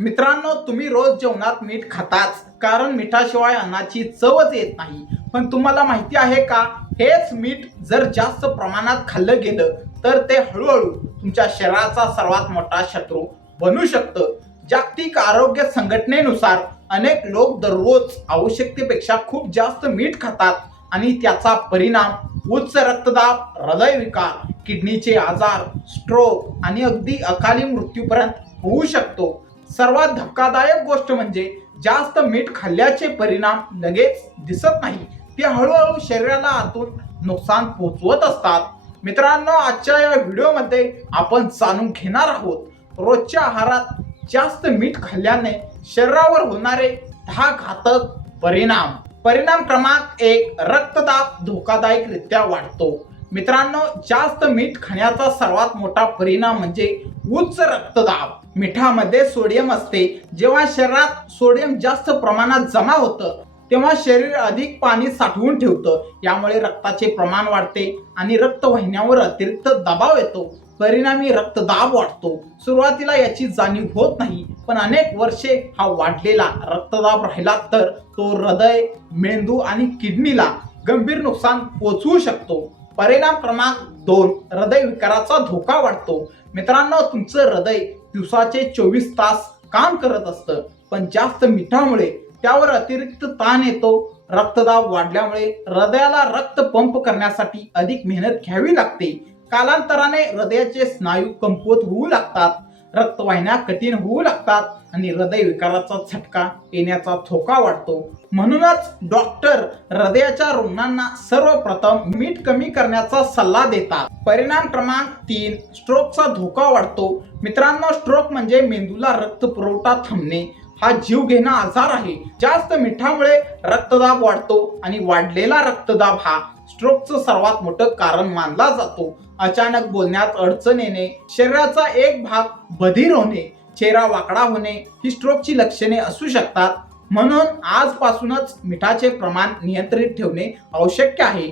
मित्रांनो, तुम्ही रोज जेवणात मीठ खाताच, कारण मिठाशिवाय अन्नाची चवच येत नाही. पण तुम्हाला माहिती आहे का, हेच मीठ जर जास्त प्रमाणात खाल्लं गेलं तर ते हळूहळू तुमच्या शरीराचा सर्वात मोठा शत्रू बनू शकतं. जागतिक आरोग्य संघटनेनुसार अनेक लोक दररोज आवश्यकतेपेक्षा खूप जास्त मीठ खातात आणि त्याचा परिणाम उच्च रक्तदाब, हृदयविकार, किडनीचे आजार, स्ट्रोक आणि अगदी अकाली मृत्यूपर्यंत होऊ शकतो. सर्वात धक्कादायक गोष्ट म्हणजे जास्त मीठ खाल्ल्याचे परिणाम लगेच दिसत नाही, ते हळूहळू शरीराला आतून नुकसान पोहोचवत असतात. मित्रांनो, आजच्या या व्हिडिओमध्ये आपण जाणून घेणार आहोत रोजच्या आहारात जास्त मीठ खाल्ल्याने शरीरावर होणारे 10 घातक परिणाम. परिणाम क्रमांक 1, रक्तदाब धोकादायकरित्या वाढतो. मित्रांनो, जास्त मीठ खाण्याचा सर्वात मोठा परिणाम म्हणजे उच्च रक्तदाब. मिठामध्ये सोडियम असते. जेव्हा शरीरात सोडियम जास्त प्रमाणात जमा होतं तेव्हा शरीर अधिक पाणी साठवून ठेवतं. यामुळे रक्ताचे प्रमाण वाढते आणि रक्तवाहिन्यांवर अतिरिक्त दबाव येतो. परिणामी रक्तदाब वाढतो. सुरुवातीला याची जाणीव होत नाही, पण अनेक वर्षे हा वाढलेला रक्तदाब राहिला तर तो हृदय, मेंदू आणि किडनीला गंभीर नुकसान पोहोचवू शकतो. परिणाम क्रमांक 2, हृदयविकाराचा धोका वाढतो. मित्रांनो, तुमचं हृदय दिवसाचे 24 तास काम करत असतं, पण जास्त मिठामुळे त्यावर अतिरिक्त ताण येतो. रक्तदाब वाढल्यामुळे हृदयाला रक्त पंप करण्यासाठी अधिक मेहनत घ्यावी लागते. कालांतराने हृदयाचे स्नायू कमकुवत होऊ लागतात, रक्तवाहिन्या कठीण होऊ लागतात आणि हृदयविकाराचा झटका येण्याचा धोका वाढतो. म्हणूनच डॉक्टर हृदयाच्या रुग्णांना सर्वप्रथम मीठ कमी करण्याचा सल्ला देतात. परिणाम क्रमांक 3, स्ट्रोकचा धोका वाढतो. मित्रांनो, स्ट्रोक म्हणजे मेंदूला रक्तपुरवठा थांबणे हा जीवघेणा आजार आहे. जास्त मिठामुळे रक्तदाब वाढतो आणि वाढलेला रक्तदाब हा स्ट्रोकचं सर्वात मोठं कारण मानला जातो. अचानक बोलण्यात अडचण येणे, शरीराचा एक भाग बधीर होणे, चेहरा वाकडा होणे ही स्ट्रोकची लक्षणे असू शकतात. म्हणून आजपासूनच मिठाचे प्रमाण नियंत्रित ठेवणे आवश्यक आहे.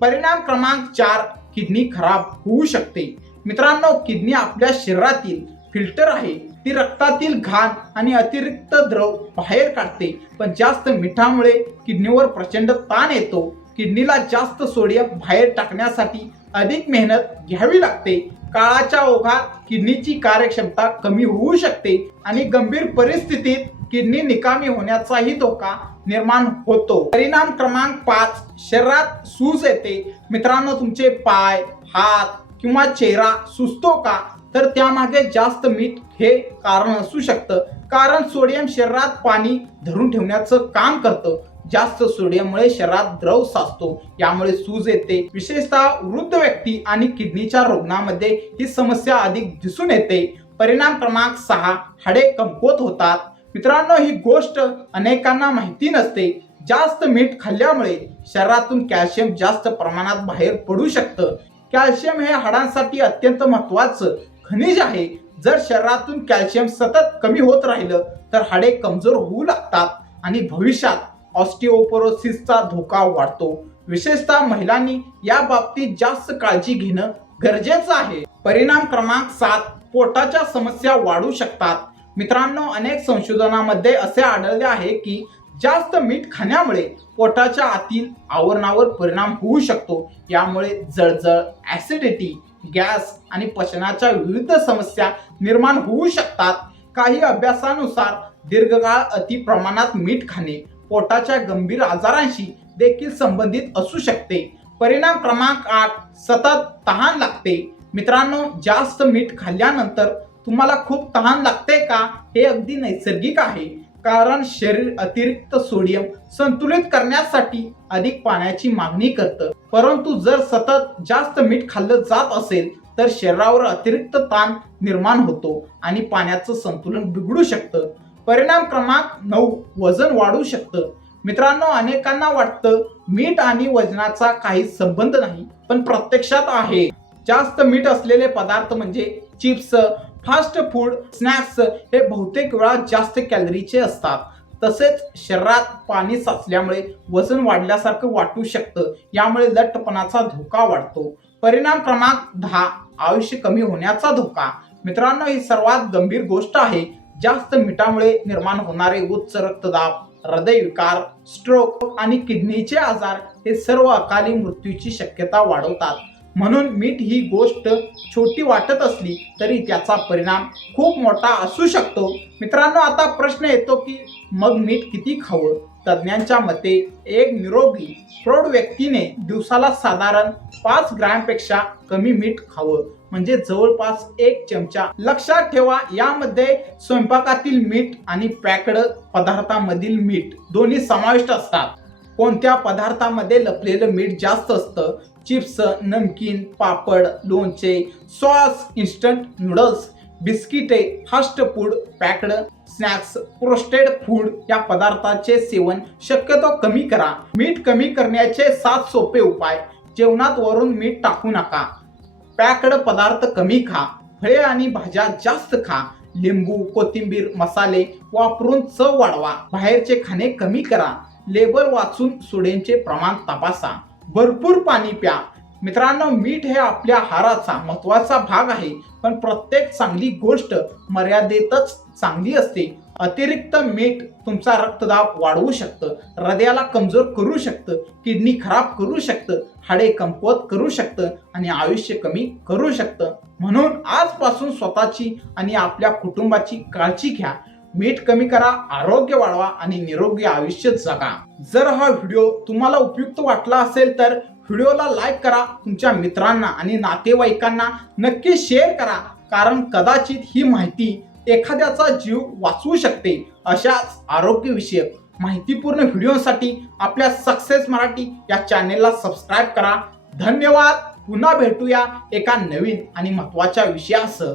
परिणाम क्रमांक 4, किडनी खराब होऊ शकते. मित्रांनो, किडनी आपल्या शरीरातील फिल्टर आहे. ती रक्तातील घाण आणि अतिरिक्त द्रव बाहेर काढते, पण जास्त मिठामुळे किडनीवर प्रचंड ताण येतो. किडनीला जास्त सोडियम बाहेर टाकण्यासाठी अधिक मेहनत घ्यावी लागते. काळाच्या ओघात किडनीची कार्यक्षमता कमी होऊ शकते आणि गंभीर परिस्थितीत किडनी निकामी होण्याचाही धोका निर्माण होतो. परिणाम क्रमांक 5, शरीरात सूज येते. मित्रांनो, तुमचे पाय, हात किंवा चेहरा सुजतो का, तर त्यामागे जास्त मीठ हे कारण असू शकतं. कारण सोडियम शरीरात पाणी धरून ठेवण्याचं काम करतं. जास्त सोडियममुळे शरीरात द्रव साचतो, यामुळे सूज येते. विशेषतः वृद्ध व्यक्ती आणि किडनीच्या रुग्णांमध्ये ही समस्या अधिक दिसून येते. परिणाम क्रमांक 6, हाडे कमकुवत होतात. मित्रांनो, ही गोष्ट अनेकांना माहिती नसते. जास्त मीठ खाल्ल्यामुळे शरीरातून कॅल्शियम जास्त प्रमाणात बाहेर पडू शकतं. कॅल्शियम हे हाडांसाठी अत्यंत महत्वाचं खनिज आहे. जर शरीरातून कॅल्शियम सतत कमी होत राहिलं तर हाडे कमजोर होऊ लागतात आणि भविष्यात ऑस्टिओपोरोसिसचा धोका वाढतो. विशेषतः महिलांनी या बाबतीत जास्त काळजी घेणं गरजेचं आहे. परिणाम क्रमांक 7, पोटाच्या समस्या वाढू शकतात. मित्रांनो, अनेक संशोधनामध्ये असे आढळले आहे की जास्त मीठ खाण्यामुळे पोटाच्या आतील आवरणावर परिणाम होऊ शकतो. यामुळे जळजळ, ऍसिडिटी, गॅस आणि पचनाच्या विविध समस्या निर्माण होऊ शकतात. काही अभ्यासानुसार दीर्घकाळ अति प्रमाणात मीठ खाणे पोटाच्या गंभीर आजारांशी देखील संबंधित असू शकते. परिणाम क्रमांक 8, सतत तहान लागते. मित्रांनो, जास्त मीठ खाल्ल्यानंतर तुम्हाला खूप तहान लागते का, हे अगदी नैसर्गिक आहे. कारण शरीर अतिरिक्त सोडियम संतुलित करण्यासाठी अधिक पाण्याची मागणी करतं. परंतु जर सतत जास्त मीठ खाल्लं जात असेल तर शरीरावर अतिरिक्त ताण निर्माण होतो आणि पाण्याचं संतुलन बिघडू शकतं. परिणाम क्रमांक 9, वजन वाढू शकतं. मित्रांनो, अनेकांना वाटतं मीठ आणि वजनाचा काही संबंध नाही, पण प्रत्यक्षात आहे. जास्त मीठ असलेले पदार्थ म्हणजे चिप्स, फास्ट फूड, स्नॅक्स हे बहुतेक वेळा जास्त कॅलरीचे असतात. तसेच शरीरात पाणी साचल्यामुळे वजन वाढल्यासारखं वाटू शकतं. यामुळे लठ्ठपणाचा धोका वाढतो. परिणाम क्रमांक 10, आयुष्य कमी होण्याचा धोका. मित्रांनो, ही सर्वात गंभीर गोष्ट आहे. जास्त मिठामुळे निर्माण होणारे उच्च रक्तदाब, हृदयविकार, स्ट्रोक आणि किडनीचे आजार हे सर्व अकाली मृत्यूची शक्यता वाढवतात. म्हणून मीठ ही गोष्ट छोटी वाटत असली तरी त्याचा परिणाम खूप मोठा असू शकतो. मित्रांनो, आता प्रश्न येतो की मग मीठ किती खावं? तज्ज्ञांच्या मते एक निरोगी प्रौढ व्यक्तीने दिवसाला साधारण 5 ग्रॅमपेक्षा कमी मीठ खावं, म्हणजे जवळपास 1 चमचा. लक्षात ठेवा, यामध्ये स्वयंपाकातील मीठ आणि पॅक्ड पदार्थांमधील मीठ दोन्ही समाविष्ट असतात. कोणत्या पदार्थामध्ये लपलेलं मीठ जास्त असतं? चिप्स, नमकीन, पापड, लोणचे, सॉस, इन्स्टंट नूडल्स, बिस्किटे, fast food, packed snacks, processed food या पदार्थाचे सेवन शक्यतो कमी करा. मीठ कमी करण्याचे 7 सोपे उपाय. जेवणात वरून मीठ टाकू नका. पॅक्ड पदार्थ कमी खा. फळे आणि भाज्या जास्त खा. लिंबू, कोथिंबीर, मसाले वापरून चव वाढवा. बाहेरचे खाणे कमी करा. लेबल वाचून सोड्याचे प्रमाण तपासा. भरपूर पाणी प्या. मित्रांनो, मीठ हे आपल्या आहाराचा महत्त्वाचा भाग आहे, पण प्रत्येक चांगली गोष्ट मर्यादेतच चांगली असते. अतिरिक्त मीठ तुमचा रक्तदाब वाढवू शकतं, हृदयाला कमजोर करू शकतं, किडनी खराब करू शकतं, हाडे कमकुवत करू शकतं आणि आयुष्य कमी करू शकतं. म्हणून आजपासून स्वतःची आणि आपल्या कुटुंबाची काळजी घ्या. मीठ कमी करा, आरोग्य वाढवा आणि निरोगी आयुष्य जगा. जर हा व्हिडिओ तुम्हाला उपयुक्त वाटला असेल तर व्हिडिओला लाईक करा. तुमच्या मित्रांना आणि नातेवाईकांना नक्की शेअर करा, कारण कदाचित ही माहिती एखाद्याचा जीव वाचवू शकते. अशाच आरोग्यविषयक माहितीपूर्ण व्हिडिओसाठी आपल्या सक्सेस मराठी या चॅनेलला सबस्क्राईब करा. धन्यवाद. पुन्हा भेटूया एका नवीन आणि महत्त्वाच्या विषयासह.